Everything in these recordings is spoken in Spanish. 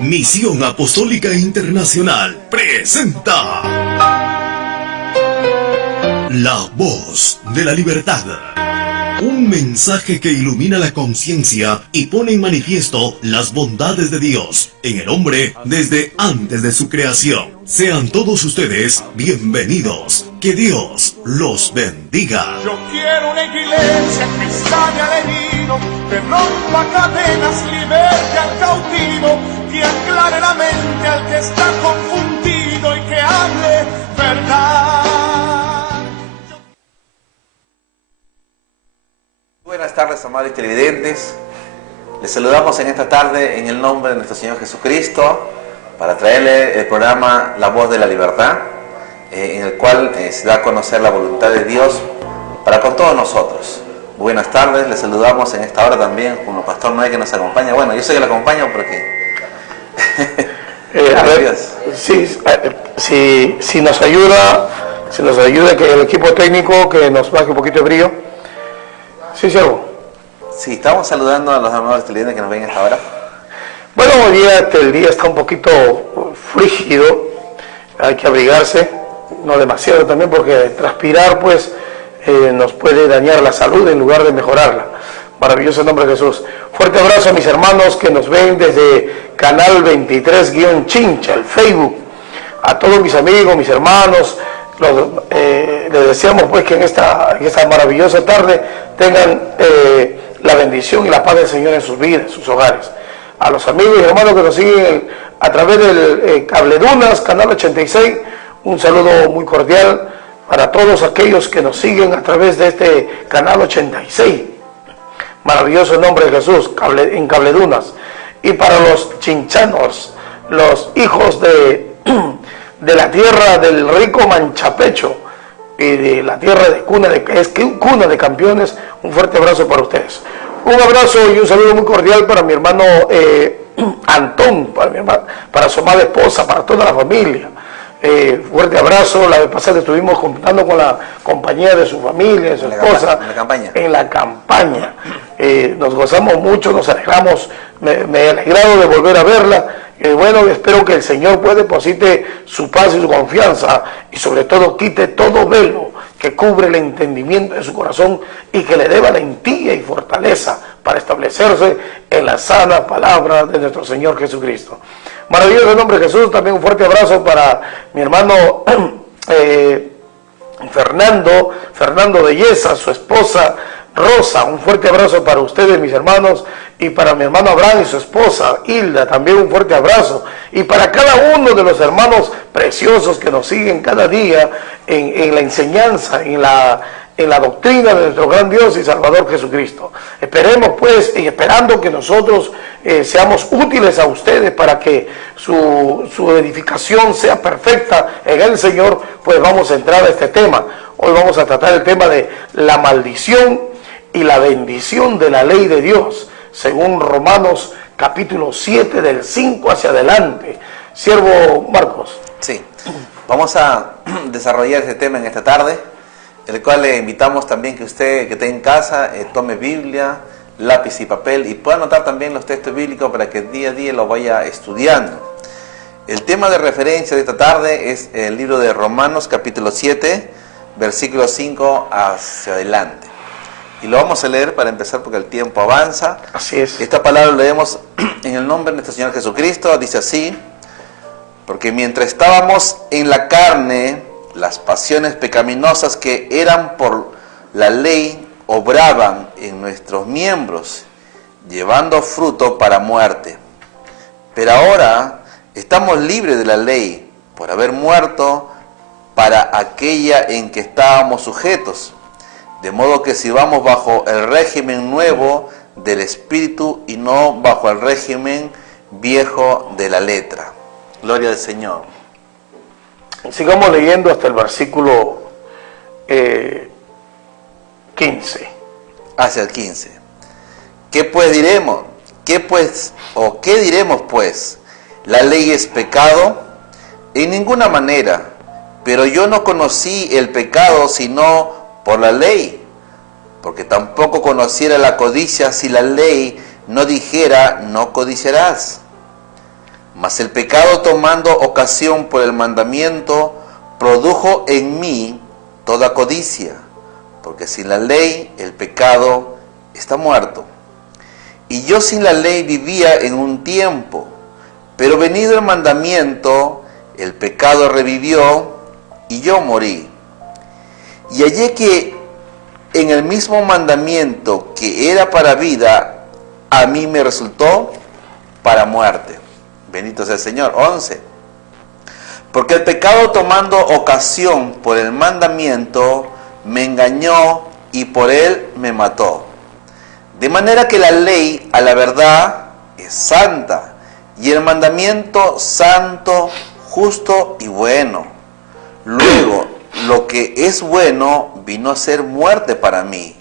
Misión Apostólica Internacional presenta La Voz de la Libertad. Un mensaje que ilumina la conciencia y pone en manifiesto las bondades de Dios en el hombre desde antes de su creación. Sean todos ustedes bienvenidos. Que Dios los bendiga. Yo quiero una iglesia que sane al herido, que rompa cadenas, liberte al cautivo, que aclare la mente al que está confundido y que hable verdad. Buenas tardes, amables televidentes. Les saludamos en esta tarde en el nombre de nuestro Señor Jesucristo para traerle el programa La Voz de la Libertad, en el cual se da a conocer la voluntad de Dios para con todos nosotros. Buenas tardes, les saludamos en esta hora también con el pastor Noé que nos acompaña. Bueno, yo sé que lo acompaño porque... A ver, si nos ayuda que el equipo técnico que nos baje un poquito de brillo. Sí, siervo. Sí, estamos saludando a los amables televidentes que nos ven a esta hora. Bueno, hoy día el día está un poquito frígido, hay que abrigarse, no demasiado también porque transpirar pues nos puede dañar la salud en lugar de mejorarla. Maravilloso nombre de Jesús. Fuerte abrazo a mis hermanos que nos ven desde Canal 23-Chincha, el Facebook. A todos mis amigos, mis hermanos, les deseamos pues que en esta maravillosa tarde tengan la bendición y la paz del Señor en sus vidas, en sus hogares. A los amigos y hermanos que nos siguen a través del Cable Dunas, Canal 86, un saludo muy cordial para todos aquellos que nos siguen a través de este Canal 86. Maravilloso nombre de Jesús, en Cable Dunas. Y para los chinchanos, los hijos de la tierra del rico Manchapecho y de la tierra de cuna de campeones, un fuerte abrazo para ustedes. Un abrazo y un saludo muy cordial para mi hermano Antón, para su amada esposa, para toda la familia. Fuerte abrazo. La vez pasada estuvimos contando con la compañía de su familia, de su esposa, en la campaña. Nos gozamos mucho, nos alegramos, me he alegrado de volver a verla. Bueno, espero que el Señor pues deposite su paz y su confianza y sobre todo quite todo velo que cubre el entendimiento de su corazón y que le dé valentía y fortaleza para establecerse en la sana palabra de nuestro Señor Jesucristo. Maravilloso nombre de Jesús. También un fuerte abrazo para mi hermano Fernando de Yesa, su esposa Rosa. Un fuerte abrazo para ustedes, mis hermanos, y para mi hermano Abraham y su esposa Hilda, también un fuerte abrazo. Y para cada uno de los hermanos preciosos que nos siguen cada día en la enseñanza, en la doctrina de nuestro gran Dios y Salvador Jesucristo. Esperemos pues, y esperando que nosotros seamos útiles a ustedes para que su edificación sea perfecta en el Señor, pues vamos a entrar a este tema. Hoy vamos a tratar el tema de la maldición y la bendición de la ley de Dios, según Romanos capítulo 7 del 5 hacia adelante. Siervo Marcos. Sí, vamos a desarrollar este tema en esta tarde, el cual le invitamos también que usted que esté en casa tome Biblia, lápiz y papel y pueda anotar también los textos bíblicos para que día a día lo vaya estudiando. El tema de referencia de esta tarde es el libro de Romanos capítulo 7, versículo 5 hacia adelante. Y lo vamos a leer para empezar porque el tiempo avanza. Así es. Esta palabra lo leemos en el nombre de nuestro Señor Jesucristo. Dice así: porque mientras estábamos en la carne, las pasiones pecaminosas que eran por la ley obraban en nuestros miembros, llevando fruto para muerte. Pero ahora estamos libres de la ley, por haber muerto para aquella en que estábamos sujetos. De modo que sirvamos bajo el régimen nuevo del Espíritu y no bajo el régimen viejo de la letra. Gloria al Señor. Sigamos leyendo hasta el versículo 15. Hacia el 15. ¿Qué pues diremos? ¿Qué diremos pues? ¿La ley es pecado? En ninguna manera. Pero yo no conocí el pecado sino por la ley, porque tampoco conociera la codicia si la ley no dijera no codiciarás. Mas el pecado, tomando ocasión por el mandamiento, produjo en mí toda codicia, porque sin la ley el pecado está muerto. Y yo sin la ley vivía en un tiempo, pero venido el mandamiento, el pecado revivió y yo morí. Y hallé que en el mismo mandamiento que era para vida, a mí me resultó para muerte. Bendito sea el Señor. 11. Porque el pecado, tomando ocasión por el mandamiento, me engañó y por él me mató. De manera que la ley a la verdad es santa, y el mandamiento santo, justo y bueno. Luego, lo que es bueno vino a ser muerte para mí.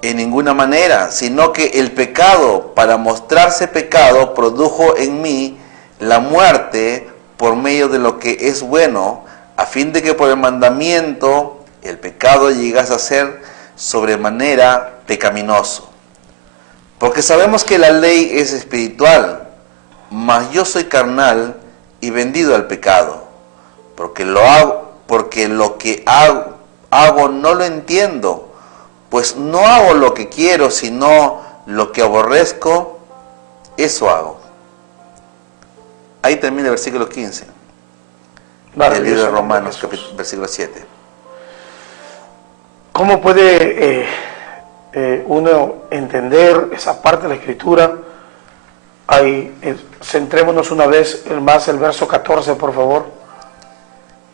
En ninguna manera, sino que el pecado, para mostrarse pecado, produjo en mí la muerte por medio de lo que es bueno, a fin de que por el mandamiento el pecado llegase a ser sobremanera pecaminoso. Porque sabemos que la ley es espiritual, mas yo soy carnal y vendido al pecado, porque lo que hago no lo entiendo, pues no hago lo que quiero, sino lo que aborrezco, eso hago. Ahí termina el versículo 15 del libro de Romanos, versículo 7. ¿Cómo puede uno entender esa parte de la Escritura? Centrémonos una vez más el verso 14, por favor.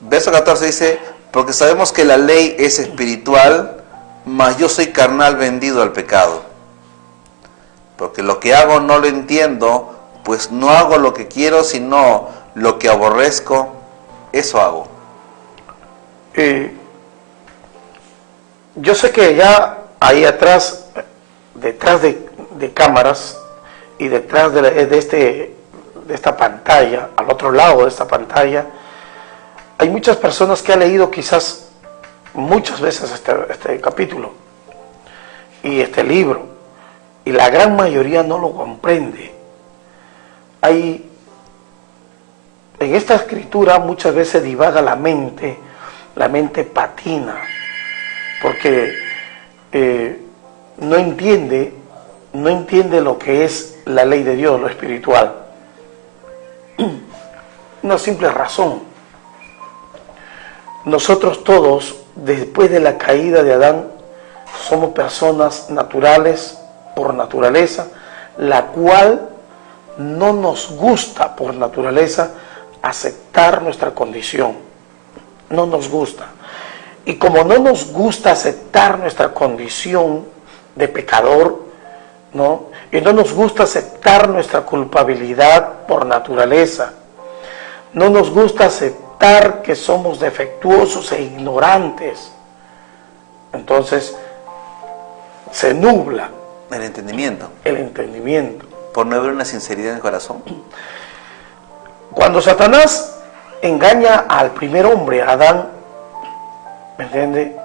Verso 14 dice: porque sabemos que la ley es espiritual, mas yo soy carnal, vendido al pecado. Porque lo que hago no lo entiendo, pues no hago lo que quiero, sino lo que aborrezco, eso hago. Yo sé que ya ahí atrás, detrás de cámaras y detrás de esta pantalla, al otro lado de esta pantalla, hay muchas personas que han leído quizás muchas veces este capítulo y este libro, y la gran mayoría no lo comprende. En esta escritura muchas veces divaga la mente patina, porque no entiende lo que es la ley de Dios, lo espiritual. Una simple razón: nosotros todos, después de la caída de Adán, somos personas naturales por naturaleza, la cual no nos gusta por naturaleza aceptar nuestra condición. No nos gusta. Y como no nos gusta aceptar nuestra condición de pecador, ¿no? Y no nos gusta aceptar nuestra culpabilidad por naturaleza, no nos gusta aceptar que somos defectuosos e ignorantes, entonces se nubla el entendimiento. Por no haber una sinceridad en el corazón. Cuando Satanás engaña al primer hombre, a Adán, ¿me entiende?,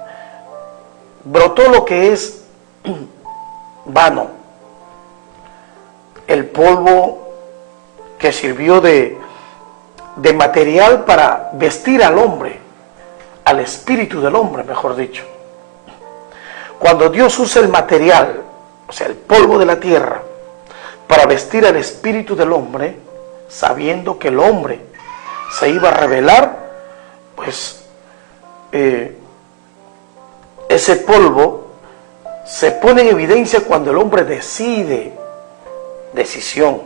brotó lo que es vano, el polvo que sirvió de material para vestir al hombre, al espíritu del hombre, mejor dicho. Cuando Dios usa el material, o sea, el polvo de la tierra, para vestir al espíritu del hombre, sabiendo que el hombre se iba a rebelar, pues ese polvo se pone en evidencia cuando el hombre decisión,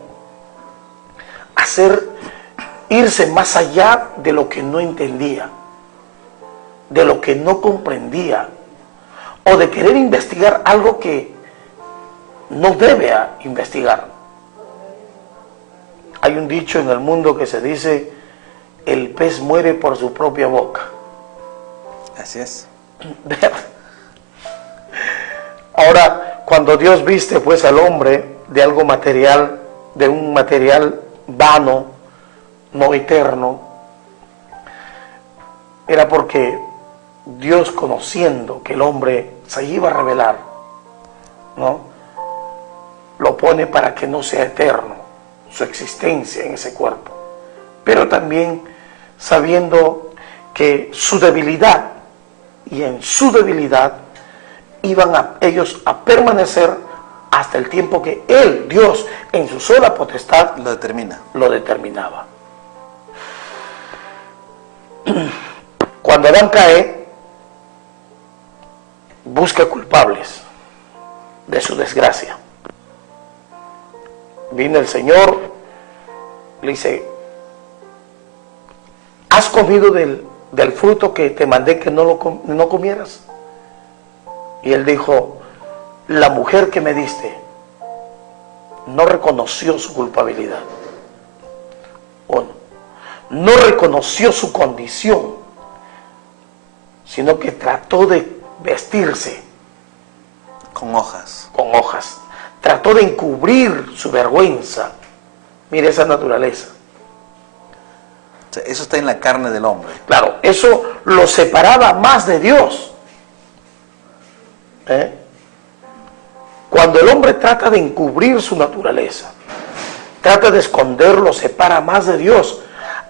irse más allá de lo que no entendía, de lo que no comprendía, o de querer investigar algo que no debe investigar. Hay un dicho en el mundo que se dice: el pez muere por su propia boca. Así es. Ahora, cuando Dios viste pues al hombre de algo material, de un material vano, no eterno, era porque Dios, conociendo que el hombre se iba a rebelar, ¿no?, lo pone para que no sea eterno su existencia en ese cuerpo, pero también sabiendo que su debilidad, y en su debilidad iban ellos a permanecer hasta el tiempo que Él, Dios, en su sola potestad Lo determina. lo determinaba. Cuando Adán cae, busca culpables de su desgracia. Viene el Señor, le dice: ¿has comido del fruto que te mandé que no comieras? Y él dijo: la mujer que me diste no reconoció su culpabilidad. No reconoció su condición, sino que trató de vestirse Con hojas. con hojas. Trató de encubrir su vergüenza. Mire esa naturaleza. O sea, eso está en la carne del hombre. Claro, eso lo separaba más de Dios. Cuando el hombre trata de encubrir su naturaleza, trata de esconderlo, lo separa más de Dios,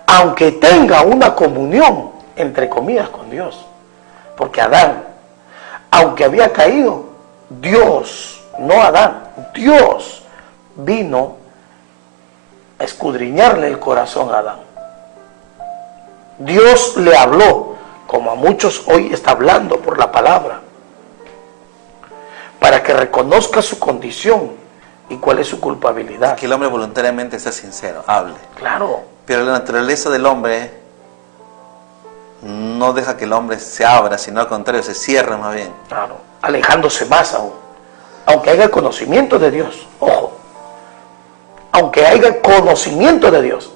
aunque tenga una comunión, entre comillas, con Dios. Porque Adán, aunque había caído, Dios, no Adán, Dios vino a escudriñarle el corazón a Adán. Dios le habló, como a muchos hoy está hablando por la palabra, para que reconozca su condición y cuál es su culpabilidad. Que el hombre voluntariamente sea sincero, hable. Claro. Pero la naturaleza del hombre no deja que el hombre se abra, sino al contrario, se cierra más bien. Claro, alejándose más aún. Aunque haya conocimiento de Dios, ojo, aunque haya conocimiento de Dios,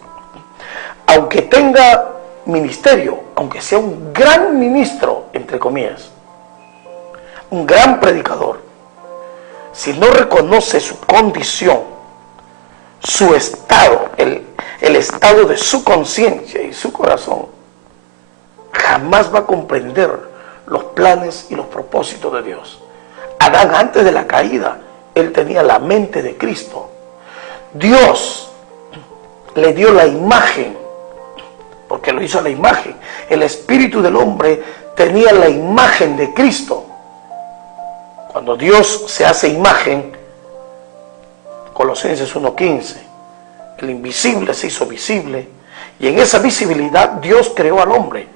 aunque tenga ministerio, aunque sea un gran ministro, entre comillas, un gran predicador, si no reconoce su condición, su estado, el estado de su conciencia y su corazón, jamás va a comprender los planes y los propósitos de Dios. Adán, antes de la caída, él tenía la mente de Cristo. Dios le dio la imagen, porque lo hizo a la imagen. El espíritu del hombre tenía la imagen de Cristo. Cuando Dios se hace imagen, Colosenses 1:15, el invisible se hizo visible, y en esa visibilidad Dios creó al hombre.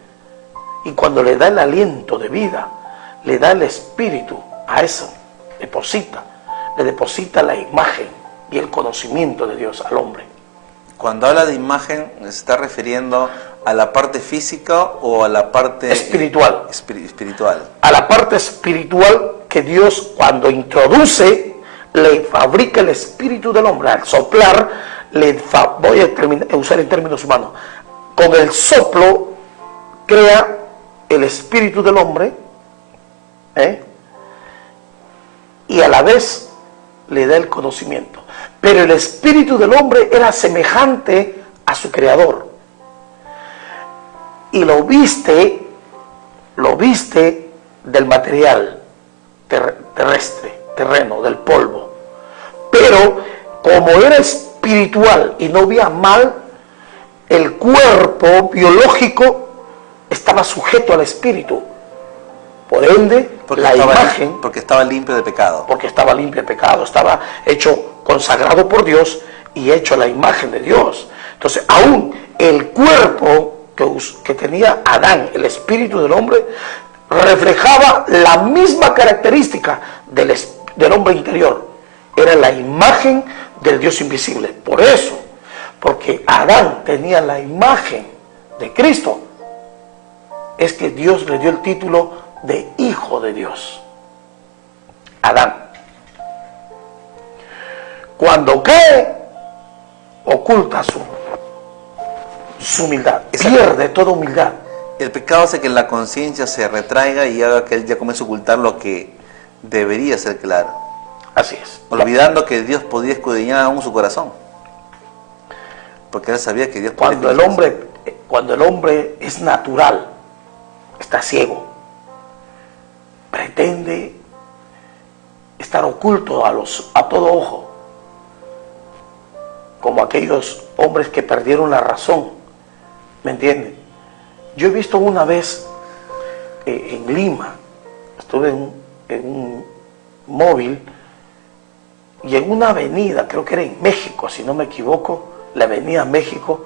Y cuando le da el aliento de vida, le da el espíritu a eso, le deposita la imagen y el conocimiento de Dios al hombre. Cuando habla de imagen, ¿se está refiriendo a la parte física o a la parte espiritual? Espiritual. A la parte espiritual que Dios, cuando introduce, le fabrica el espíritu del hombre. Al soplar, voy a usar en términos humanos, con el soplo crea el espíritu del hombre, y a la vez le da el conocimiento. Pero el espíritu del hombre era semejante a su creador, y lo viste del material terrestre, terreno, del polvo. Pero como era espiritual y no veía mal, el cuerpo biológico estaba sujeto al espíritu. Por ende, porque estaba limpio de pecado. Porque estaba limpio de pecado, estaba hecho, consagrado por Dios y hecho a la imagen de Dios. Entonces, aún el cuerpo que tenía Adán, el espíritu del hombre, reflejaba la misma característica del hombre interior. Era la imagen del Dios invisible. Por eso, porque Adán tenía la imagen de Cristo, es que Dios le dio el título de Hijo de Dios. Adán, cuando cae, oculta su humildad, pierde toda humildad. El pecado hace que la conciencia se retraiga y haga que él ya comience a ocultar lo que debería ser claro. Así es. Olvidando que Dios podía escudriñar aún su corazón. Porque él sabía que Dios podía. Cuando el hombre es natural, está ciego, pretende estar oculto a todo ojo. como aquellos hombres que perdieron la razón, ¿me entienden? Yo he visto una vez en Lima, estuve en un móvil, y en una avenida, creo que era en México, si no me equivoco, la avenida México,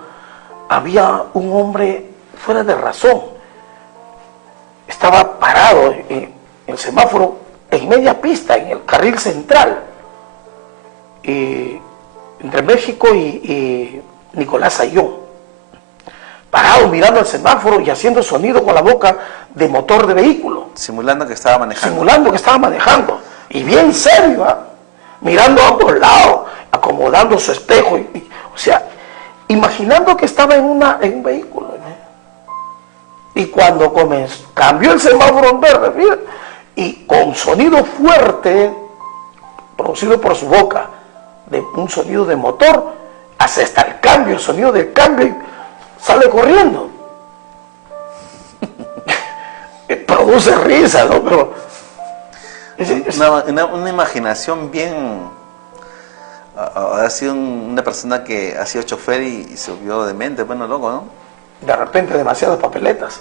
había un hombre fuera de razón. Estaba parado en el semáforo en media pista, en el carril central, entre México y Nicolás Ayllón, parado mirando el semáforo y haciendo sonido con la boca de motor de vehículo. Simulando que estaba manejando. Simulando que estaba manejando. Y bien serio, ¿eh? Mirando a ambos lados, acomodando su espejo. O sea, imaginando que estaba en un vehículo. Y cuando cambió el semáforo en verde, mira, y con sonido fuerte, producido por su boca, de un sonido de motor, hace hasta el cambio, el sonido del cambio, y sale corriendo. Produce risa, ¿no? Pero una imaginación bien... Ha sido una persona que ha sido chofer y se volvió demente, bueno, loco, ¿no? De repente demasiadas papeletas.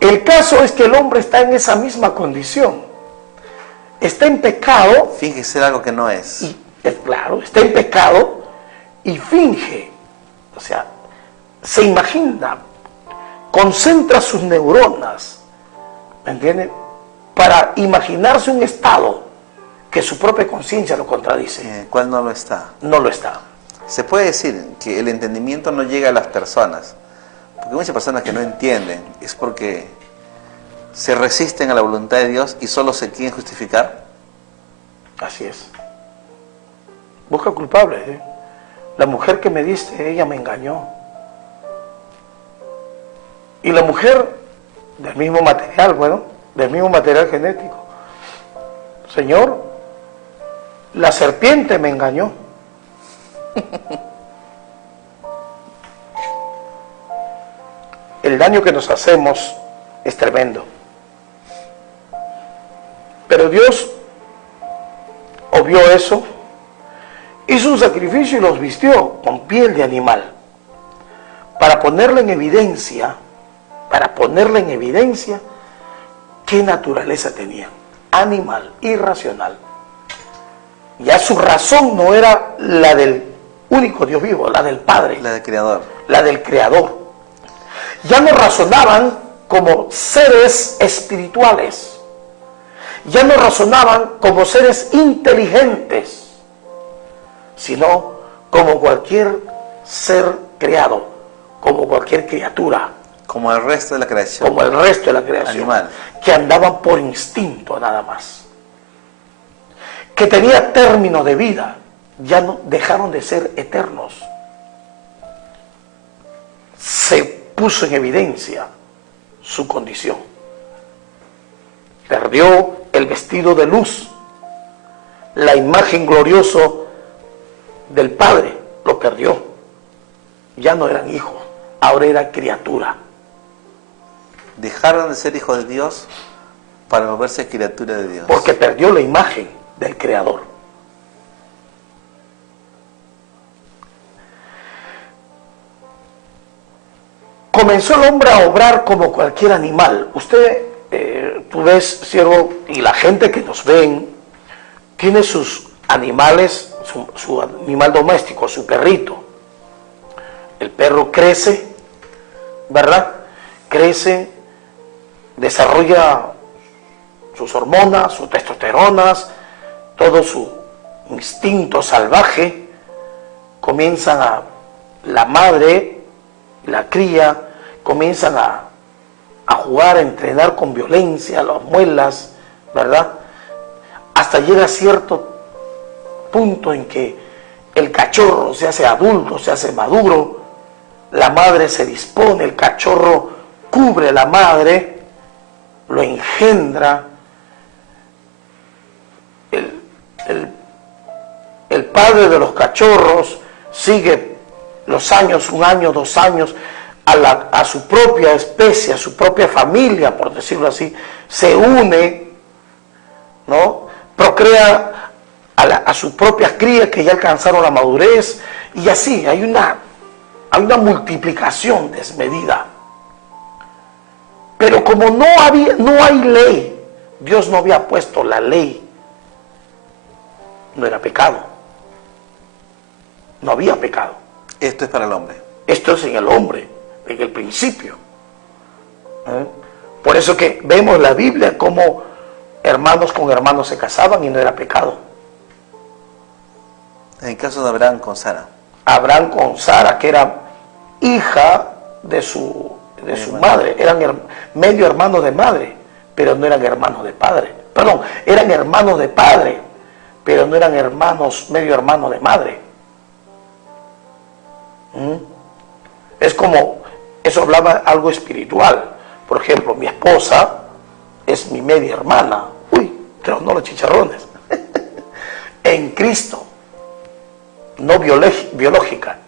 El caso es que el hombre está en esa misma condición. Está en pecado. Finge ser algo que no es. Y, claro, está en pecado y finge. O sea, se imagina, concentra sus neuronas, ¿me entiende? Para imaginarse un estado que su propia conciencia lo contradice. ¿Cuál no lo está? No lo está. Se puede decir que el entendimiento no llega a las personas, porque muchas personas que no entienden es porque se resisten a la voluntad de Dios y solo se quieren justificar. Así es. Busca culpables, ¿eh? La mujer que me diste, ella me engañó. Y la mujer del mismo material, bueno, del mismo material genético. Señor, la serpiente me engañó. El daño que nos hacemos es tremendo. Pero Dios obvió eso, hizo un sacrificio y los vistió con piel de animal para ponerle en evidencia, qué naturaleza tenía. Animal, irracional. Ya su razón no era la del único Dios vivo, la del Padre, La del Creador. la del Creador. Ya no razonaban como seres espirituales, ya no razonaban como seres inteligentes, sino como cualquier ser creado, como cualquier criatura, Como el resto de la creación. como el resto de la creación, Animal. que andaban por instinto nada más, que tenía término de vida, ya no dejaron de ser eternos. Se puso en evidencia su condición. Perdió el vestido de luz, la imagen gloriosa del Padre, lo perdió. Ya no eran hijos, ahora era criatura. Dejaron de ser hijos de Dios para volverse criatura de Dios. Porque perdió la imagen del Creador. Comenzó el hombre a obrar como cualquier animal. Usted, tú ves, siervo, y la gente que nos ven, tiene sus animales, su animal doméstico, su perrito. El perro crece, ¿verdad? Crece, desarrolla sus hormonas, sus testosteronas, todo su instinto salvaje. La madre, la cría, comienzan a jugar, a entrenar con violencia, las muelas, ¿verdad? Hasta llega a cierto punto en que el cachorro se hace adulto, se hace maduro, la madre se dispone, el cachorro cubre a la madre, lo engendra. El padre de los cachorros sigue los años, 1 año, 2 años, a su propia especie, a su propia familia, por decirlo así, se une, ¿no? Procrea a sus propias crías que ya alcanzaron la madurez, y así hay una multiplicación desmedida. Pero como no hay ley, Dios no había puesto la ley, no era pecado, no había pecado. Esto es para el hombre. Esto es en el hombre, en el principio. Por eso que vemos en la Biblia como hermanos con hermanos se casaban y no era pecado. En el caso de Abraham con Sara. Abraham con Sara, que era hija de su madre, eran medio hermanos de madre, pero no eran hermanos de padre. Perdón, eran hermanos de padre, pero no eran medio hermanos de madre. Es como, eso hablaba algo espiritual. Por ejemplo, mi esposa es mi media hermana. Uy, pero no los chicharrones. En Cristo, no biológica.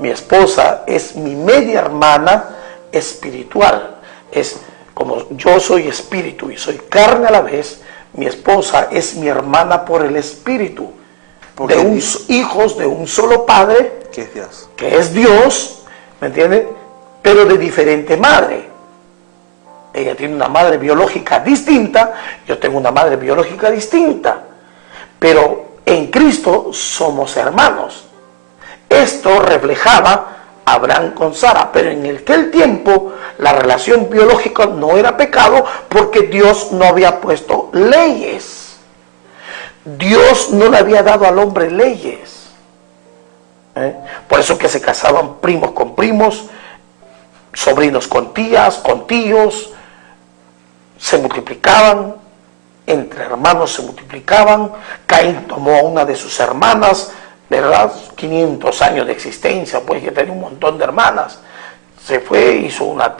Mi esposa es mi media hermana espiritual. Es como yo soy espíritu y soy carne a la vez, mi esposa es mi hermana por el espíritu. De hijos de un solo padre, que es Dios. Que es Dios, ¿me entiende? Pero de diferente madre. Ella tiene una madre biológica distinta, yo tengo una madre biológica distinta. Pero en Cristo somos hermanos. Esto reflejaba a Abraham con Sara, pero en aquel tiempo la relación biológica no era pecado porque Dios no había puesto leyes. Dios no le había dado al hombre leyes. Por eso que se casaban primos con primos, sobrinos con tías, con tíos, se multiplicaban, entre hermanos se multiplicaban. Caín tomó a una de sus hermanas, ¿verdad? 500 años de existencia, pues que tenía un montón de hermanas. Se fue, hizo una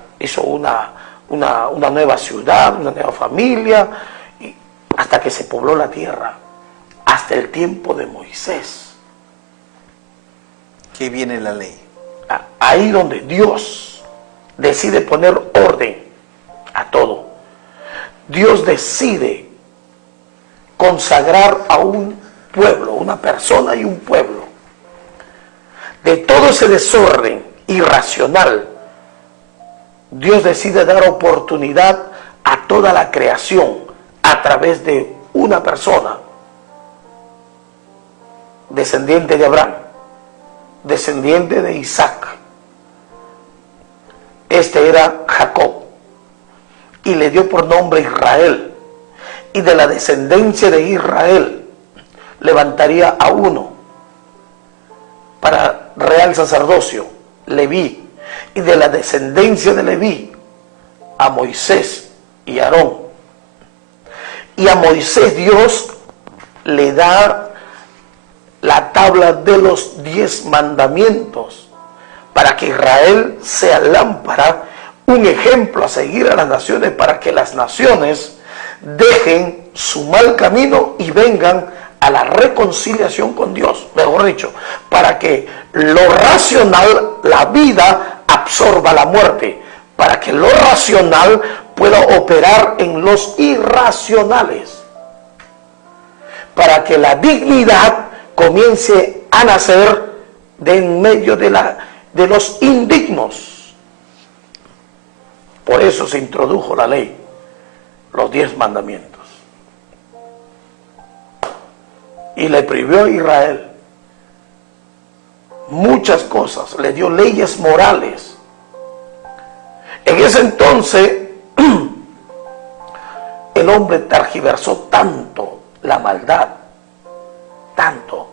nueva ciudad, una nueva familia, hasta que se pobló la tierra, hasta el tiempo de Moisés. Que viene la ley. Ahí donde Dios decide poner orden a todo. Dios decide consagrar a un pueblo, una persona y un pueblo. De todo ese desorden irracional, Dios decide dar oportunidad a toda la creación a través de una persona, descendiente de Abraham, descendiente de Isaac. Este era Jacob, y le dio por nombre Israel, y de la descendencia de Israel levantaría a uno para real sacerdocio, Leví, y de la descendencia de Leví a Moisés y Aarón. Y a Moisés Dios le da la tabla de los 10 mandamientos para que Israel sea lámpara, un ejemplo a seguir a las naciones, para que las naciones dejen su mal camino y vengan a la reconciliación con Dios. Mejor dicho, para que lo racional, la vida, absorba la muerte, para que lo racional pueda operar en los irracionales, para que la dignidad comience a nacer de en medio de los indignos. Por eso se introdujo la ley, los 10 mandamientos. Y le prohibió a Israel muchas cosas, le dio leyes morales. En ese entonces, el hombre tergiversó tanto la maldad, tanto,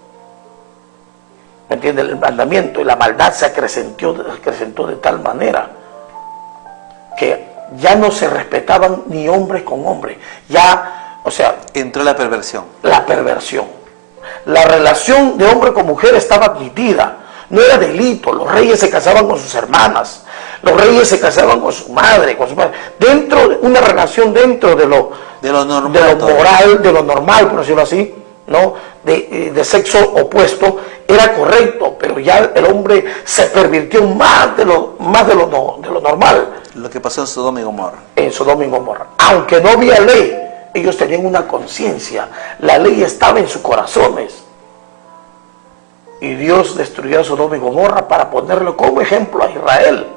¿me entiende? El mandamiento y la maldad se acrecentó de tal manera que ya no se respetaban ni hombres con hombres. Ya, o sea, entró la perversión. La perversión. La relación de hombre con mujer estaba admitida, no era delito. Los reyes se casaban con sus hermanas, los reyes se casaban con su madre, dentro de una relación, dentro de lo moral, de lo normal, por decirlo así, ¿no? De sexo opuesto, era correcto, pero ya el hombre se pervirtió más de lo normal. Lo que pasó en Sodoma y Gomorra. En Sodoma y Gomorra. Aunque no había ley, Ellos tenían una conciencia. La ley estaba en sus corazones. Y Dios destruyó a Sodoma y Gomorra para ponerlo como ejemplo a Israel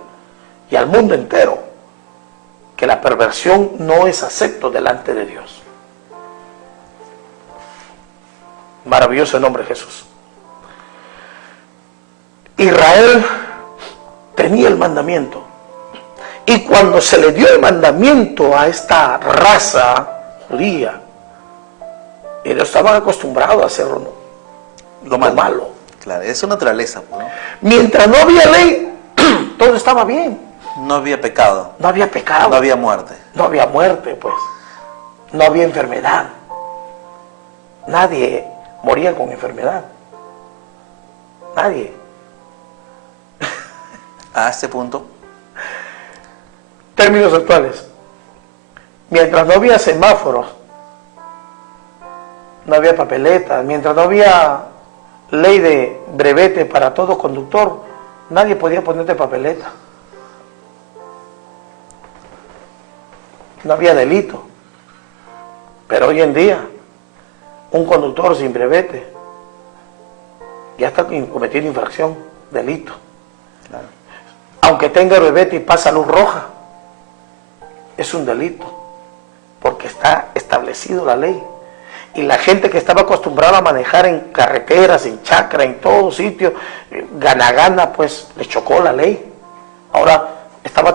y al mundo entero, que la perversión no es acepto delante de Dios. Maravilloso el nombre de Jesús. Israel tenía el mandamiento. Y cuando se le dio el mandamiento a esta raza judía, ellos estaban acostumbrados a hacer lo malo. Claro, es su naturaleza, ¿no? Mientras no había ley, todo estaba bien. No había pecado. No había pecado. No había muerte. No había muerte, pues. No había enfermedad. Nadie moría con enfermedad. Nadie. A este punto. Términos actuales. Mientras no había semáforos, no había papeletas, mientras no había ley de brevete para todo conductor, nadie podía ponerte papeleta. No había delito. Pero hoy en día, un conductor sin brevete ya está cometiendo infracción, delito. Claro. Aunque tenga brevete y pasa luz roja, es un delito, porque está establecido la ley. Y la gente que estaba acostumbrada a manejar en carreteras, en chacra, en todo sitio, gana, pues le chocó la ley. Ahora el Estado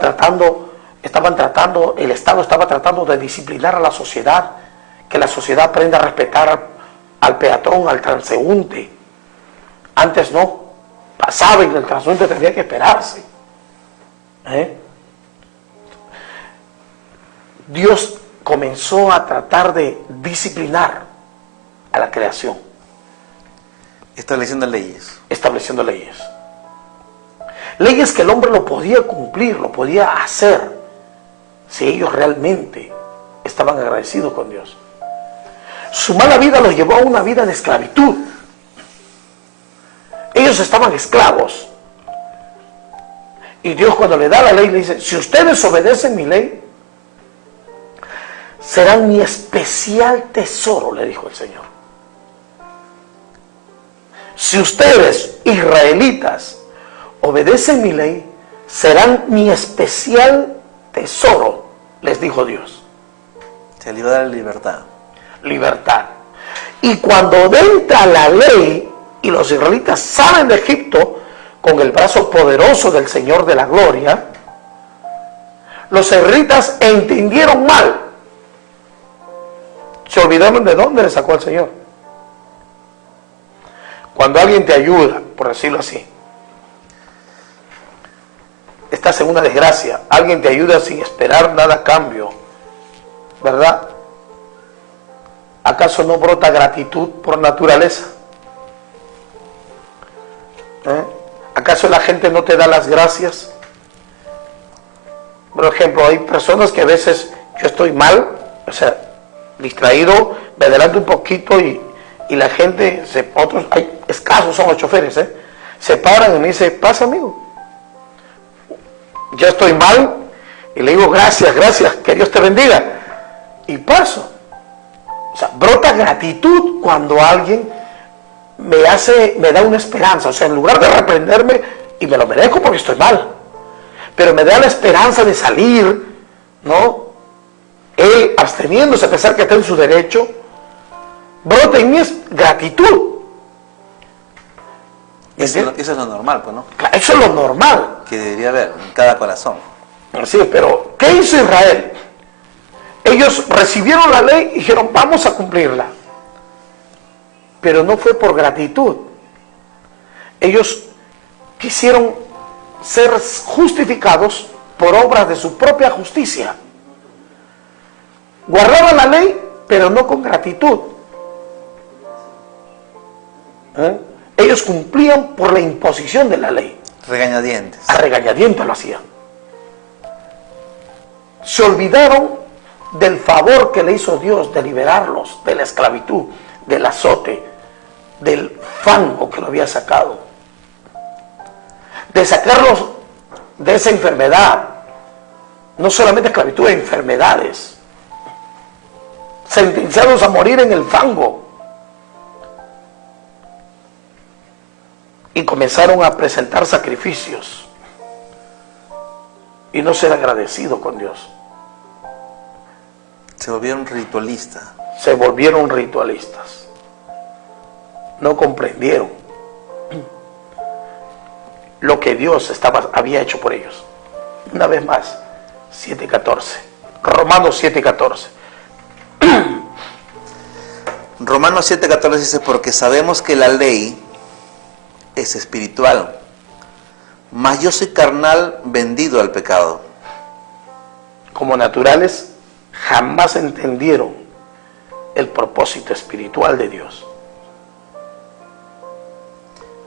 estaba tratando de disciplinar a la sociedad, que la sociedad aprenda a respetar al peatón, al transeúnte. Antes no, pasaba y el transeúnte tenía que esperarse. Dios comenzó a tratar de disciplinar a la creación. Estableciendo leyes. Estableciendo leyes. Leyes que el hombre lo podía cumplir, lo podía hacer, si ellos realmente estaban agradecidos con Dios. Su mala vida los llevó a una vida de esclavitud. Ellos estaban esclavos. Y Dios, cuando le da la ley, le dice: si ustedes obedecen mi ley, serán mi especial tesoro, le dijo el Señor. Si ustedes, israelitas, obedecen mi ley, serán mi especial tesoro, les dijo Dios. Se le iba a dar libertad. Libertad. Y cuando entra la ley y los israelitas salen de Egipto con el brazo poderoso del Señor de la gloria, los israelitas entendieron mal. Se olvidaron de dónde le sacó el Señor. Cuando alguien te ayuda, por decirlo así, estás en una desgracia, alguien te ayuda sin esperar nada a cambio, ¿verdad? ¿Acaso no brota gratitud por naturaleza? ¿Acaso la gente no te da las gracias? Por ejemplo, hay personas que a veces yo estoy mal, o sea, distraído, me adelanto un poquito y la gente, otros, hay escasos son los choferes, se paran y me dicen: pasa, amigo. Yo estoy mal y le digo: gracias, que Dios te bendiga, y paso. O sea, brota gratitud cuando alguien me da una esperanza. O sea, en lugar de reprenderme, y me lo merezco porque estoy mal, pero me da la esperanza de salir, ¿no? Él absteniéndose a pesar que está en su derecho, brota en mí es gratitud. Eso es lo normal, pues, ¿no? Eso es lo normal. Que debería haber en cada corazón. Sí, pero ¿qué hizo Israel? Ellos recibieron la ley y dijeron: vamos a cumplirla. Pero no fue por gratitud. Ellos quisieron ser justificados por obras de su propia justicia. Guardaban la ley, pero no con gratitud. Ellos cumplían por la imposición de la ley. Regañadientes. A regañadientes lo hacían. Se olvidaron del favor que le hizo Dios de liberarlos de la esclavitud, del azote, del fango que lo había sacado, de sacarlos de esa enfermedad. No solamente esclavitud, enfermedades. sentenciados a morir en el fango. Y comenzaron a presentar sacrificios y no ser agradecidos con Dios. Se volvieron ritualistas. Se volvieron ritualistas. No comprendieron lo que Dios había hecho por ellos. Una vez más, 7:14. Romanos 7:14. Romanos 7:14 dice, porque sabemos que la ley es espiritual, mas yo soy carnal, vendido al pecado. Como naturales, jamás entendieron el propósito espiritual de Dios.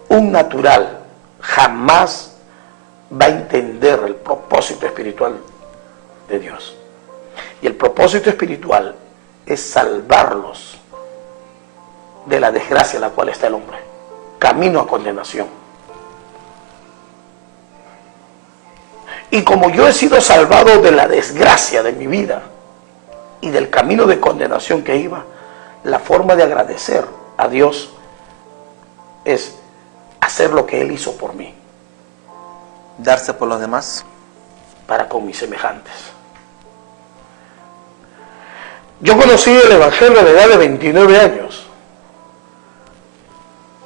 Un natural jamás va a entender el propósito espiritual de Dios. Y el propósito espiritual es salvarlos de la desgracia en la cual está el hombre, camino a condenación. Y como yo he sido salvado de la desgracia de mi vida y del camino de condenación que iba, la forma de agradecer a Dios es hacer lo que Él hizo por mí. Darse por los demás. Para con mis semejantes. Yo conocí el Evangelio a la edad de 29 años.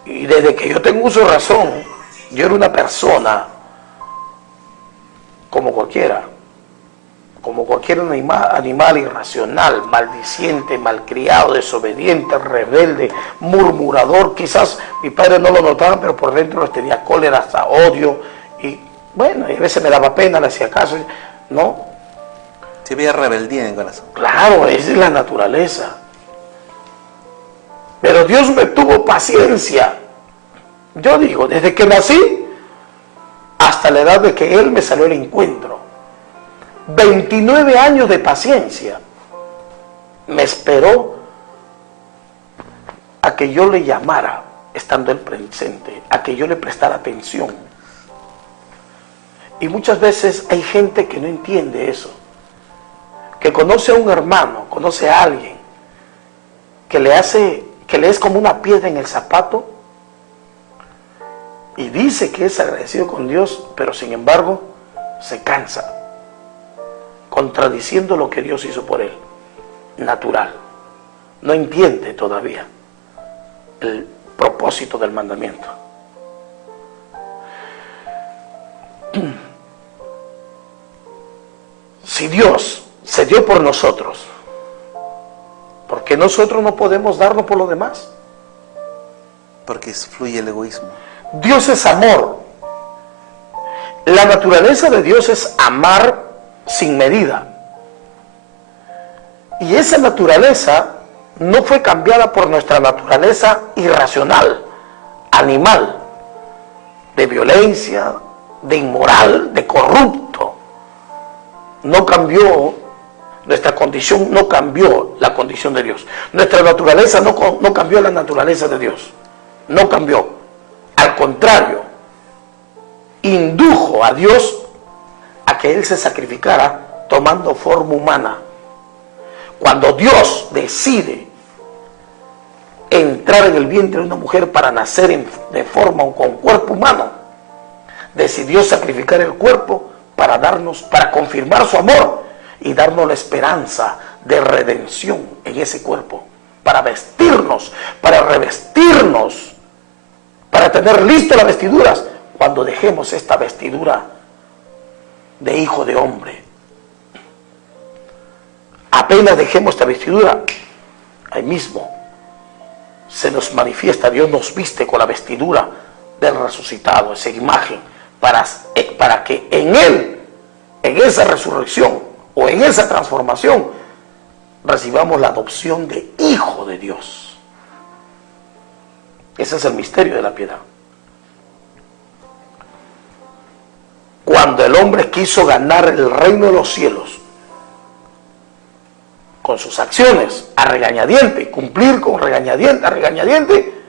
Y desde que yo tengo uso de razón, yo era una persona como cualquier animal irracional, maldiciente, malcriado, desobediente, rebelde, murmurador. Quizás mi padre no lo notaba, pero por dentro les tenía cólera, hasta odio. Y bueno, y a veces me daba pena, le hacía caso. No. Si había rebeldía en el corazón. Claro, esa es la naturaleza. Pero Dios me tuvo paciencia. Yo digo, desde que nací hasta la edad de que Él me salió al encuentro. 29 años de paciencia. Me esperó a que yo le llamara, estando Él presente, a que yo le prestara atención. Y muchas veces hay gente que no entiende eso. Que conoce a un hermano, conoce a alguien, que le es como una piedra en el zapato, y dice que es agradecido con Dios, pero sin embargo se cansa, contradiciendo lo que Dios hizo por él. Natural. No entiende todavía el propósito del mandamiento. Si Dios se dio por nosotros, ¿por qué nosotros no podemos darnos por los demás? Porque fluye el egoísmo. Dios es amor. La naturaleza de Dios es amar sin medida. Y esa naturaleza no fue cambiada por nuestra naturaleza irracional, animal, de violencia, de inmoral, de corrupto. No cambió nuestra condición, no cambió la condición de Dios. Nuestra naturaleza no cambió la naturaleza de Dios. No cambió. Al contrario, indujo a Dios a que Él se sacrificara tomando forma humana. Cuando Dios decide entrar en el vientre de una mujer para nacer de forma o con cuerpo humano, decidió sacrificar el cuerpo para confirmar su amor y darnos la esperanza de redención en ese cuerpo, para vestirnos, para revestirnos, para tener listas las vestiduras cuando dejemos esta vestidura de hijo de hombre. Apenas dejemos esta vestidura, ahí mismo se nos manifiesta, Dios nos viste con la vestidura del resucitado, esa imagen, para que en Él, en esa resurrección o en esa transformación, recibamos la adopción de hijo de Dios. Ese es el misterio de la piedad. Cuando el hombre quiso ganar el reino de los cielos con sus acciones, a regañadiente, cumplir con regañadiente, a regañadiente,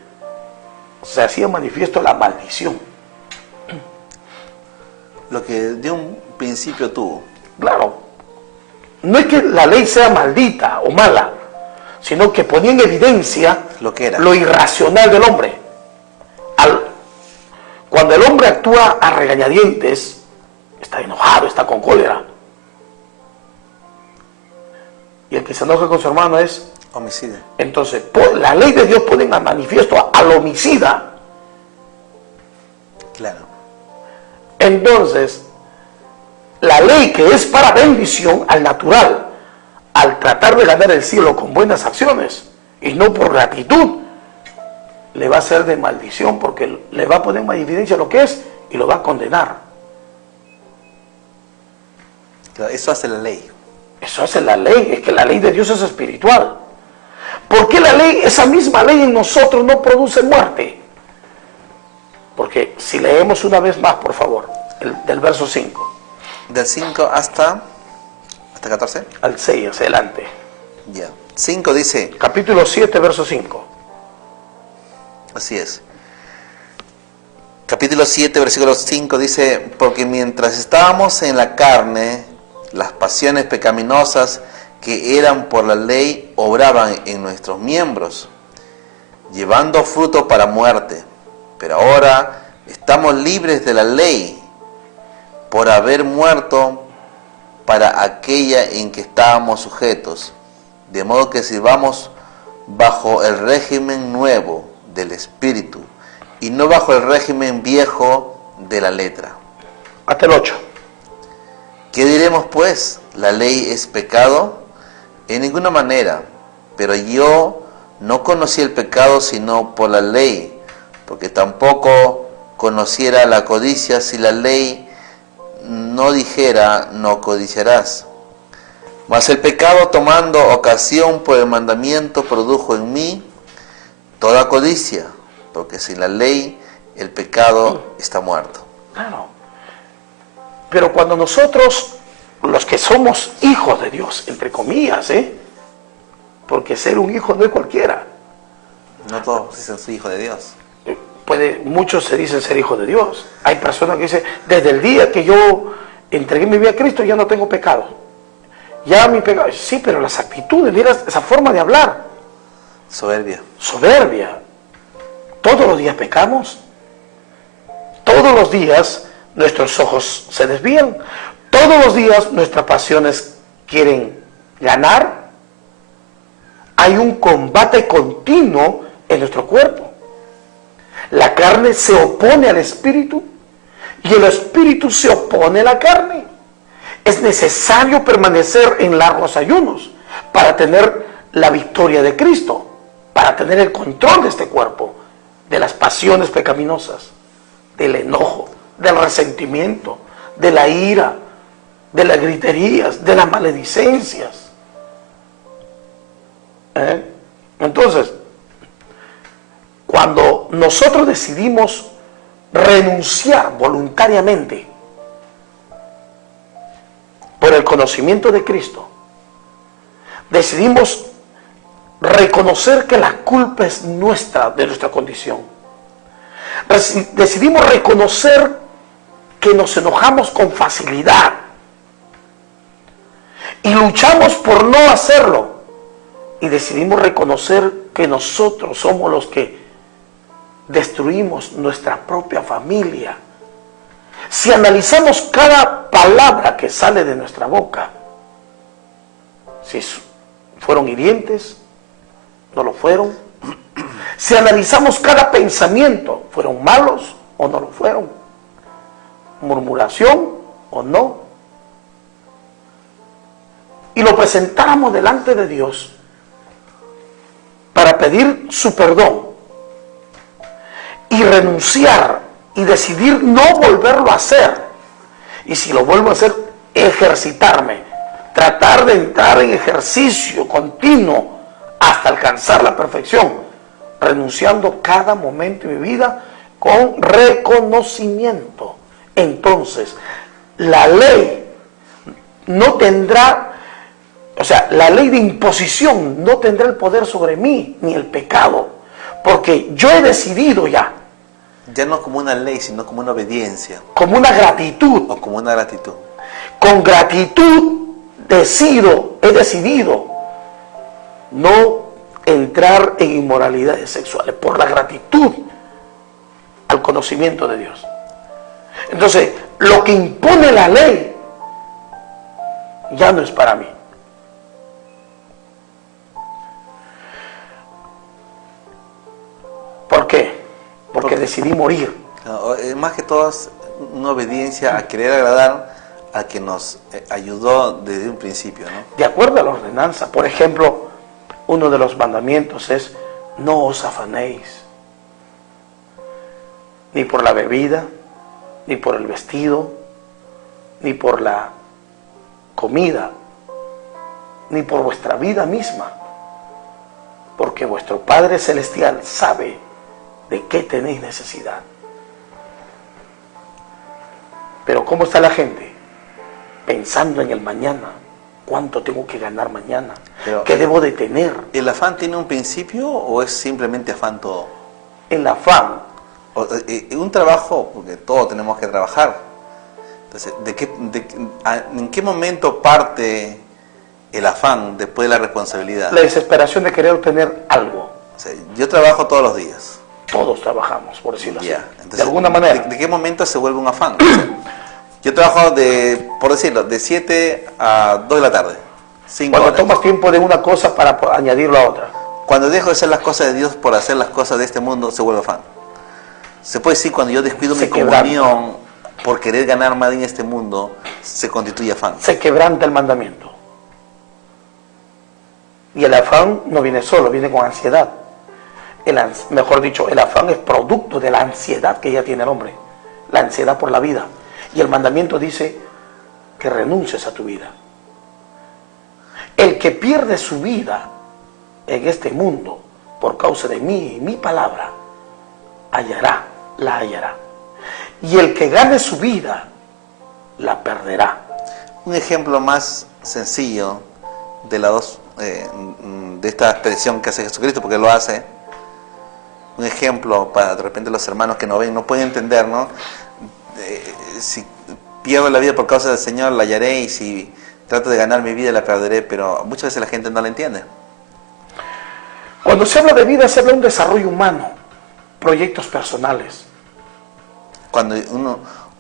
se hacía manifiesto la maldición. Lo que de un principio tuvo. Claro, no es que la ley sea maldita o mala, sino que ponía en evidencia Lo que era. lo irracional del hombre. Cuando el hombre actúa a regañadientes, está enojado, está con cólera. Y el que se enoja con su hermano es Homicida. Entonces, la ley de Dios pone en manifiesto al homicida. Claro. Entonces, la ley que es para bendición al natural, al tratar de ganar el cielo con buenas acciones y no por gratitud, le va a ser de maldición, porque le va a poner en evidencia lo que es y lo va a condenar. Claro, eso hace la ley. Eso hace la ley, es que la ley de Dios es espiritual. ¿Por qué la ley, esa misma ley en nosotros no produce muerte? Porque si leemos una vez más, por favor, del verso 5. Del 5 hasta 14. Al 6, hacia adelante. Ya. 5 dice, Capítulo 7, verso 5. así es. Capítulo 7, versículo 5 dice, porque mientras estábamos en la carne, las pasiones pecaminosas que eran por la ley obraban en nuestros miembros, llevando fruto para muerte. Pero ahora estamos libres de la ley por haber muerto para aquella en que estábamos sujetos, de modo que sirvamos bajo el régimen nuevo del Espíritu y no bajo el régimen viejo de la letra. Hasta el 8. ¿Qué diremos pues? ¿La ley es pecado? En ninguna manera, pero yo no conocí el pecado sino por la ley, porque tampoco conociera la codicia si la ley no dijera, no codiciarás. Mas el pecado, tomando ocasión por el mandamiento, produjo en mí toda codicia, porque sin la ley el pecado está muerto. Claro. Pero cuando nosotros, los que somos hijos de Dios, entre comillas, porque ser un hijo no es cualquiera. No todos dicen soy hijo de Dios. Muchos se dicen ser hijos de Dios. Hay personas que dicen, desde el día que yo entregué mi vida a Cristo ya no tengo pecado. Ya mi pecado, sí, pero las actitudes, mira esa forma de hablar. Soberbia. Soberbia. Todos los días pecamos. Todos los días nuestros ojos se desvían. Todos los días nuestras pasiones quieren ganar. Hay un combate continuo en nuestro cuerpo. La carne se opone al espíritu y el espíritu se opone a la carne. Es necesario permanecer en largos ayunos para tener la victoria de Cristo, para tener el control de este cuerpo, de las pasiones pecaminosas, del enojo, del resentimiento, de la ira, de las griterías, de las maledicencias. Entonces, cuando nosotros decidimos renunciar voluntariamente por el conocimiento de Cristo, decidimos reconocer que la culpa es nuestra, de nuestra condición. Decidimos reconocer que nos enojamos con facilidad y luchamos por no hacerlo. Y decidimos reconocer que nosotros somos los que destruimos nuestra propia familia. Si analizamos cada palabra que sale de nuestra boca, si fueron hirientes, no lo fueron. Si analizamos cada pensamiento, ¿fueron malos o no lo fueron? ¿Murmuración o no? Y lo presentáramos delante de Dios para pedir su perdón y renunciar y decidir no volverlo a hacer. Y si lo vuelvo a hacer, ejercitarme, tratar de entrar en ejercicio continuo hasta alcanzar la perfección, renunciando cada momento de mi vida con reconocimiento. Entonces, la ley no tendrá, la ley de imposición no tendrá el poder sobre mí, ni el pecado, porque yo he decidido ya. Ya no como una ley, sino como una obediencia. Como una gratitud. O como una gratitud. Con gratitud he decidido no entrar en inmoralidades sexuales por la gratitud al conocimiento de Dios. Entonces, lo que impone la ley ya no es para mí. ¿Por qué? Porque decidí morir. No, más que todo es una obediencia a querer agradar al que nos ayudó desde un principio, ¿no? De acuerdo a la ordenanza. Por ejemplo, uno de los mandamientos es: no os afanéis, ni por la bebida, ni por el vestido, ni por la comida, ni por vuestra vida misma, porque vuestro Padre Celestial sabe de qué tenéis necesidad. Pero ¿cómo está la gente? Pensando en el mañana. ¿Cuánto tengo que ganar mañana? Pero, ¿qué debo de tener? ¿el afán tiene un principio o es simplemente afán todo? El afán. Un trabajo, porque todos tenemos que trabajar. Entonces, ¿en qué momento parte el afán después de la responsabilidad? La desesperación de querer obtener algo. O sea, yo trabajo todos los días. Todos trabajamos, por decirlo así. Entonces, de alguna manera. ¿De qué momento se vuelve un afán? O sea, yo trabajo por decirlo, de 7 a 2 de la tarde. 5 Cuando horas. tomas tiempo de una cosa para añadirlo a otra. Cuando dejo de hacer las cosas de Dios por hacer las cosas de este mundo, se vuelve afán. Se puede decir, cuando yo descuido mi comunión por querer ganar más en este mundo, se constituye afán. Se quebranta el mandamiento. Y el afán no viene solo, viene con ansiedad. Mejor dicho, el afán es producto de la ansiedad que ya tiene el hombre. La ansiedad por la vida. Y el mandamiento dice que renuncies a tu vida. El que pierde su vida en este mundo por causa de mí y mi palabra, la hallará. Y el que gane su vida, la perderá. Un ejemplo más sencillo de esta expresión que hace Jesucristo, porque lo hace. Un ejemplo para de repente los hermanos que no ven, no pueden entender, ¿no? Si pierdo la vida por causa del Señor, la hallaré, y si trato de ganar mi vida, la perderé, pero muchas veces la gente no la entiende. Cuando se habla de vida, se habla de un desarrollo humano, proyectos personales. Cuando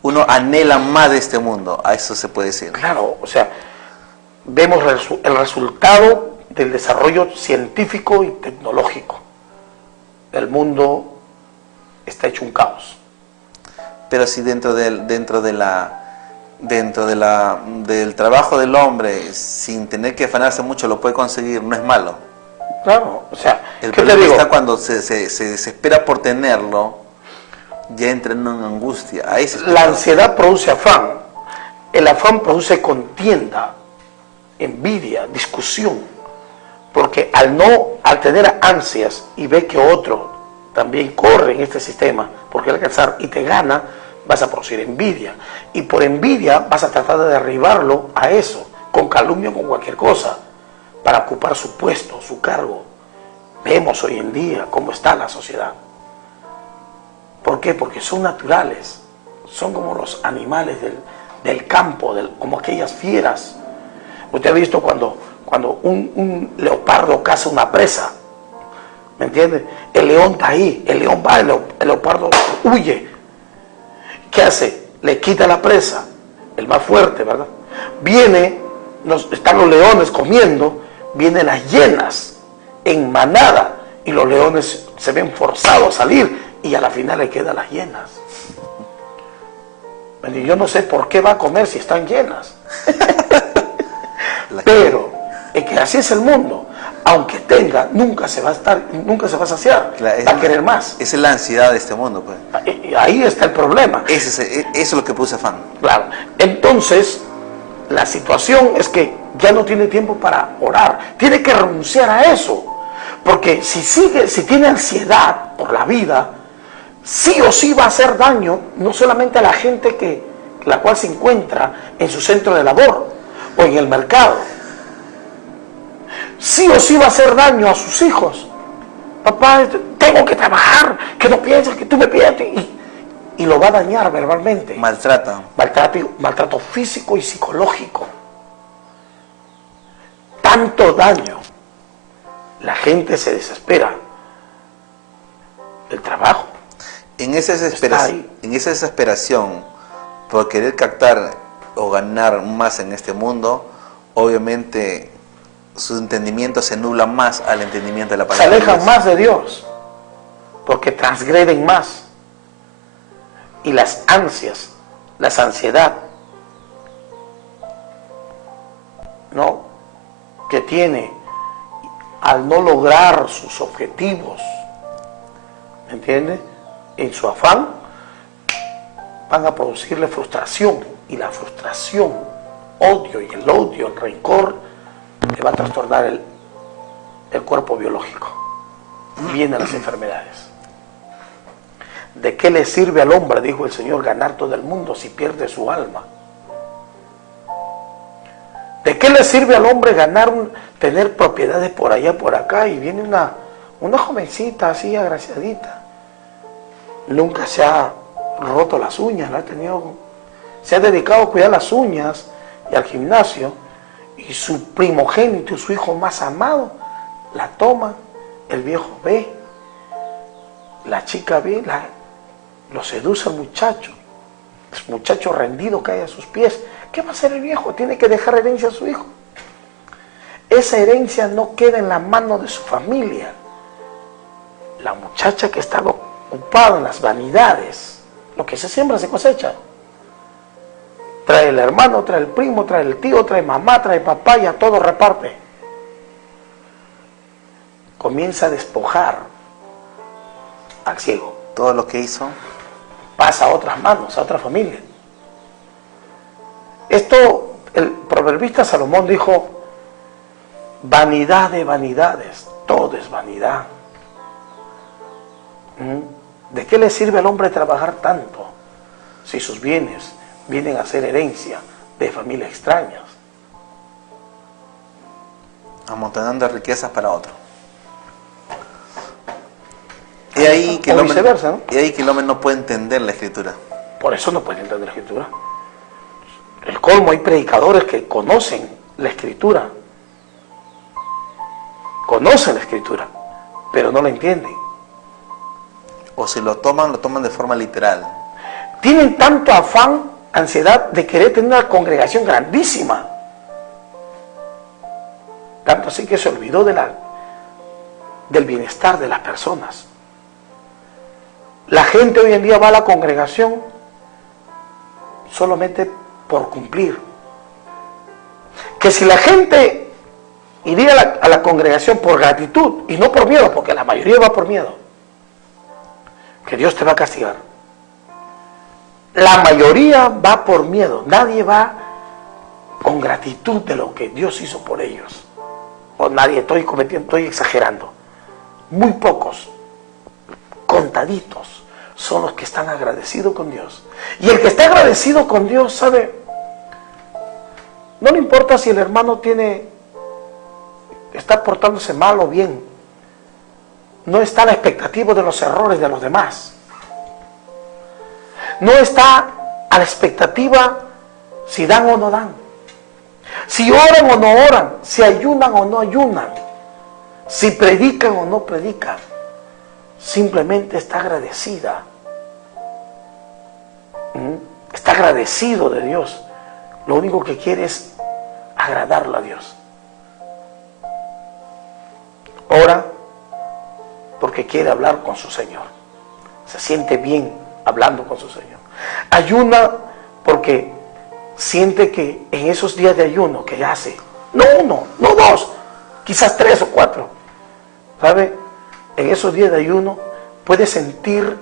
uno anhela más de este mundo, a eso se puede decir. Claro, o sea, vemos el resultado del desarrollo científico y tecnológico. El mundo está hecho un caos. Pero si dentro del trabajo del hombre, sin tener que afanarse mucho, lo puede conseguir, no es malo. Claro, o sea, el ¿qué problema te digo? está cuando se desespera por tenerlo, ya entra en una angustia. Ahí la ansiedad produce afán. El afán produce contienda, envidia, discusión. Porque al tener ansias y ver que otro también corre en este sistema porque alcanzar y te gana, vas a producir envidia. Y por envidia vas a tratar de derribarlo a eso, con calumnia, con cualquier cosa, para ocupar su puesto, su cargo. Vemos hoy en día cómo está la sociedad. ¿Por qué? Porque son naturales, son como los animales del campo, como aquellas fieras. Usted ha visto cuando un leopardo caza una presa, ¿me entiende? El león está ahí, el león va, el leopardo huye. ¿Qué hace? Le quita la presa, el más fuerte, ¿verdad? Están los leones comiendo, vienen las hienas en manada y los leones se ven forzados a salir y a la final le quedan las hienas. Yo no sé por qué va a comer si están llenas. Pero es que así es el mundo. Aunque tenga, nunca se va a saciar. Va a querer más. Esa es la ansiedad de este mundo, pues. Ahí está el problema. Eso es lo que produce afán. Claro. Entonces, la situación es que ya no tiene tiempo para orar. Tiene que renunciar a eso. Porque si tiene ansiedad por la vida, sí o sí va a hacer daño, no solamente a la gente la cual se encuentra en su centro de labor o en el mercado. Sí o sí va a hacer daño a sus hijos. Papá, tengo que trabajar, que no pienses que tú me pierdes. Y lo va a dañar verbalmente. Maltrato físico y psicológico. Tanto daño la gente se desespera. El trabajo. En esa desesperación por querer captar o ganar más en este mundo, obviamente su entendimiento se nubla más al entendimiento de la palabra. Se alejan más de Dios, porque transgreden más. Y las ansias, la ansiedad, ¿no?, que tiene al no lograr sus objetivos, ¿me entiende?, en su afán, van a producirle frustración, y la frustración, odio, y el odio, el rencor, le va a trastornar el cuerpo biológico. Vienen las enfermedades. ¿De qué le sirve al hombre, dijo el Señor, ganar todo el mundo si pierde su alma? ¿De qué le sirve al hombre tener propiedades por allá, por acá, y viene una jovencita así agraciadita? Nunca se ha roto las uñas, se ha dedicado a cuidar las uñas y al gimnasio, y su primogénito, su hijo más amado, la toma, el viejo ve, la chica ve, lo seduce al muchacho, el muchacho rendido cae a sus pies. ¿Qué va a hacer el viejo? Tiene que dejar herencia a su hijo. Esa herencia no queda en la mano de su familia. La muchacha que estaba ocupada en las vanidades, lo que se siembra se cosecha. Trae el hermano, trae el primo, trae el tío, trae mamá, trae papá, y a todo reparte. Comienza a despojar al ciego. Todo lo que hizo pasa a otras manos, a otra familia. Esto, el proverbista Salomón dijo: vanidad de vanidades, todo es vanidad. ¿De qué le sirve al hombre trabajar tanto si sus bienes vienen a ser herencia de familias extrañas? Amontonando riquezas para otro. Y ahí que el hombre no puede entender la Escritura. Por eso no puede entender la Escritura. El colmo, hay predicadores que conocen la Escritura. Conocen la Escritura, pero no la entienden. O si lo toman de forma literal. Tienen tanto afán, ansiedad de querer tener una congregación grandísima. Tanto así que se olvidó del bienestar de las personas. La gente hoy en día va a la congregación solamente por cumplir. Que si la gente iría a la congregación por gratitud y no por miedo, porque la mayoría va por miedo, que Dios te va a castigar. La mayoría va por miedo, nadie va con gratitud de lo que Dios hizo por ellos. O nadie, estoy exagerando. Muy pocos, contaditos, son los que están agradecidos con Dios. Y el que está agradecido con Dios, ¿sabe? No le importa si el hermano está portándose mal o bien. No está a la expectativa de los errores de los demás. No está a la expectativa si dan o no dan. Si oran o no oran. Si ayunan o no ayunan. Si predican o no predican. Simplemente está agradecida. Está agradecido de Dios. Lo único que quiere es agradarle a Dios. Ora porque quiere hablar con su Señor. Se siente bien hablando con su Señor. Ayuna porque siente que en esos días de ayuno que hace, no uno, no dos, quizás 3 o 4, ¿sabe? En esos días de ayuno puede sentir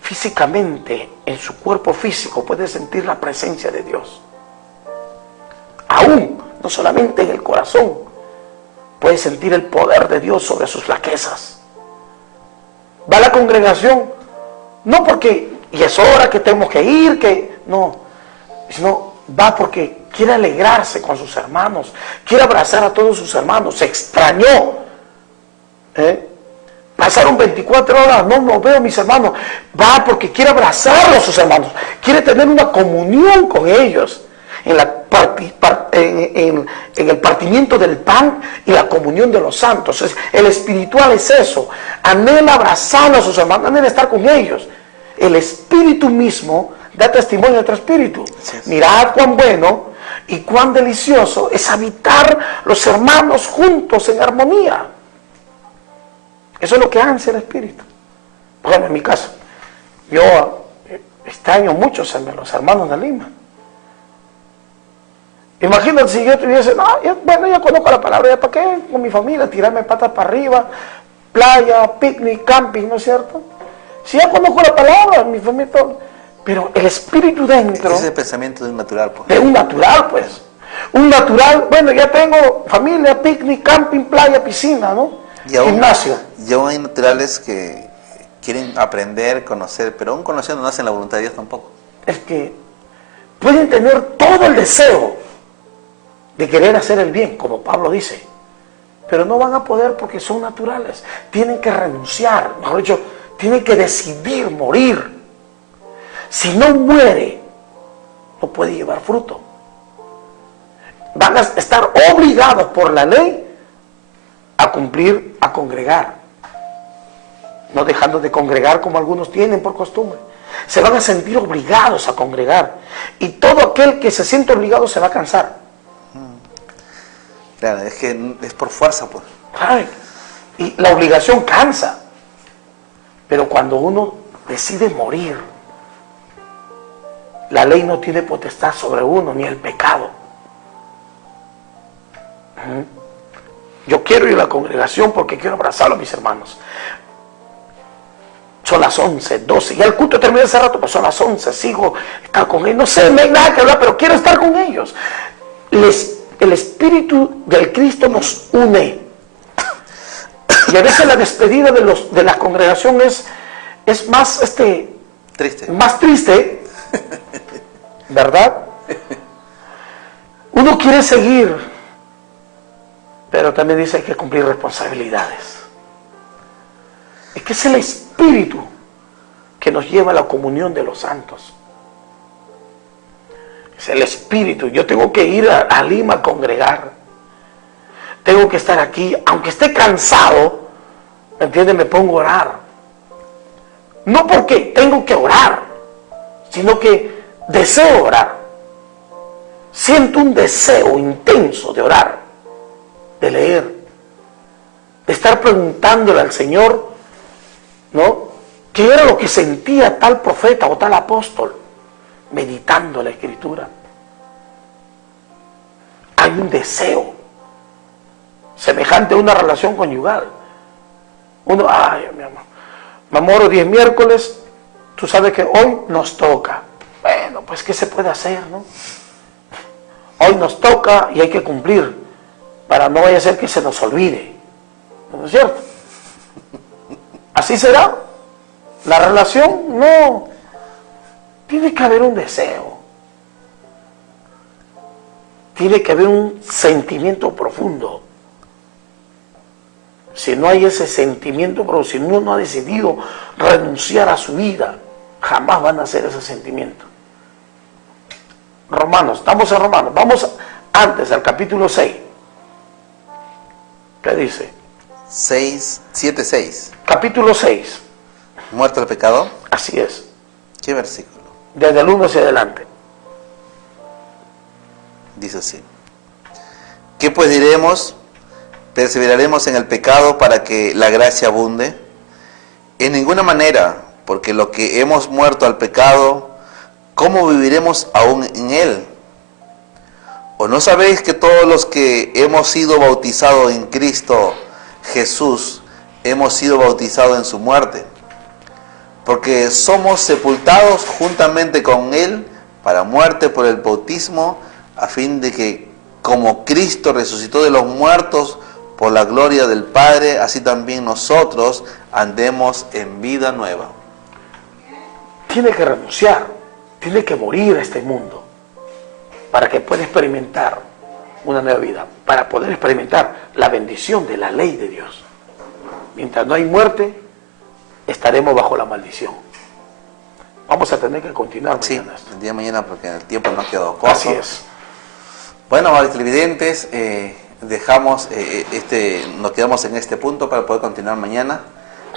físicamente, en su cuerpo físico, puede sentir la presencia de Dios. Aún, no solamente en el corazón, puede sentir el poder de Dios sobre sus flaquezas. Va a la congregación, no porque, y es hora que tenemos que ir, no, sino va porque quiere alegrarse con sus hermanos, quiere abrazar a todos sus hermanos, se extrañó. Pasaron 24 horas, no veo a mis hermanos. Va porque quiere abrazar a sus hermanos, quiere tener una comunión con ellos. en el partimiento del pan y la comunión de los santos. El espiritual es eso, anhela abrazar a sus hermanos, anhela estar con ellos. El espíritu mismo da testimonio de otro espíritu. Mirad cuán bueno y cuán delicioso es habitar los hermanos juntos en armonía. Eso es lo que hace el espíritu. Por ejemplo, en mi caso, yo extraño mucho a los hermanos de Lima. Imagínate si yo tuviese, no, ya conozco la palabra, ¿ya para qué? Con mi familia, tirarme patas para arriba, playa, picnic, camping, ¿no es cierto? Si ya conozco la palabra, mi familia, todo. Pero el espíritu dentro... Ese es el pensamiento de un natural, pues. De un natural, pues. Un natural, bueno, ya tengo familia, picnic, camping, playa, piscina, ¿no? Y aún, gimnasio. Y aún hay naturales que quieren aprender, conocer, pero aún conociendo no hacen la voluntad de Dios tampoco. Es que pueden tener todo el deseo de querer hacer el bien, como Pablo dice, pero no van a poder porque son naturales. Tienen que renunciar, mejor dicho, tienen que decidir morir. Si no muere, no puede llevar fruto. Van a estar obligados por la ley a cumplir, a congregar, no dejando de congregar como algunos tienen por costumbre. Se van a sentir obligados a congregar, y todo aquel que se siente obligado se va a cansar. Claro, es que es por fuerza, pues. Ay, y la obligación cansa, pero cuando uno decide morir, la ley no tiene potestad sobre uno, ni el pecado. Yo quiero ir a la congregación porque quiero abrazar a mis hermanos. Son las 11, 12, ya el culto termina hace rato, pero son las 11, sigo estar con ellos. No sé, no hay nada que hablar, pero quiero estar con ellos. El espíritu del Cristo nos une. Y a veces la despedida de la congregación es más Triste. Más triste, ¿verdad? Uno quiere seguir, pero también dice que hay que cumplir responsabilidades. Es que es el espíritu que nos lleva a la comunión de los santos. Es el espíritu. Yo tengo que ir a Lima a congregar. Tengo que estar aquí, aunque esté cansado, ¿me entiendes? Me pongo a orar. No porque tengo que orar, sino que deseo orar. Siento un deseo intenso de orar, de leer, de estar preguntándole al Señor, ¿no?, qué era lo que sentía tal profeta o tal apóstol, meditando la Escritura. Hay un deseo semejante a una relación conyugal. Uno, ay, mi amor, me amoro 10 miércoles, tú sabes que hoy nos toca. Bueno, pues ¿qué se puede hacer, no? Hoy nos toca y hay que cumplir, para no vaya a ser que se nos olvide. ¿No es cierto? ¿Así será la relación? No. Tiene que haber un deseo. Tiene que haber un sentimiento profundo. Si no hay ese sentimiento, pero si uno no ha decidido renunciar a su vida, jamás van a hacer ese sentimiento. Romanos, estamos en Romanos, vamos antes al capítulo 6. ¿Qué dice? 7:6. Capítulo 6. ¿Muerto el pecado? Así es. ¿Qué versículo? Desde el 1 hacia adelante. Dice así: ¿qué pues diremos? ¿Perseveraremos en el pecado para que la gracia abunde? En ninguna manera, porque lo que hemos muerto al pecado, ¿cómo viviremos aún en él? ¿O no sabéis que todos los que hemos sido bautizados en Cristo Jesús, hemos sido bautizados en su muerte? Porque somos sepultados juntamente con él para muerte por el bautismo, a fin de que, como Cristo resucitó de los muertos por la gloria del Padre, así también nosotros andemos en vida nueva. Tiene que renunciar, tiene que morir a este mundo para que pueda experimentar una nueva vida, para poder experimentar la bendición de la ley de Dios. Mientras no hay muerte, estaremos bajo la maldición. Vamos a tener que continuar mañana. Sí, el día de mañana, porque el tiempo no quedó corto. Así es. 2 horas. Así es. Bueno, amables televidentes, nos quedamos en este punto para poder continuar mañana,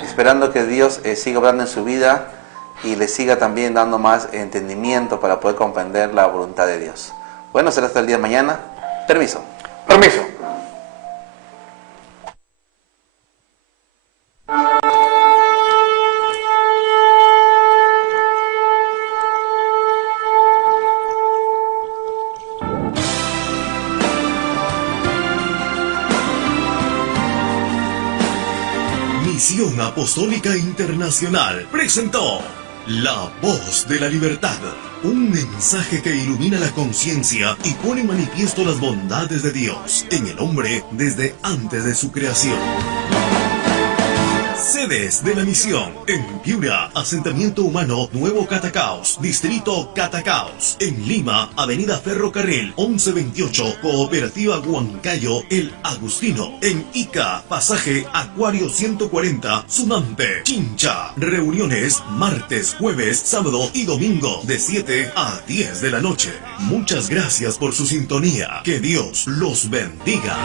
esperando que Dios siga obrando en su vida y le siga también dando más entendimiento para poder comprender la voluntad de Dios. Bueno, será hasta el día de mañana. Permiso. Permiso. Misión Apostólica Internacional presentó La Voz de la Libertad, un mensaje que ilumina la conciencia y pone en manifiesto las bondades de Dios en el hombre desde antes de su creación. Sedes de la misión: en Piura, Asentamiento Humano Nuevo Catacaos, Distrito Catacaos; en Lima, Avenida Ferrocarril 1128, Cooperativa Huancayo El Agustino; en Ica, Pasaje Acuario 140, Sumante, Chincha. Reuniones martes, jueves, sábado y domingo de 7 a 10 de la noche. Muchas gracias por su sintonía. Que Dios los bendiga.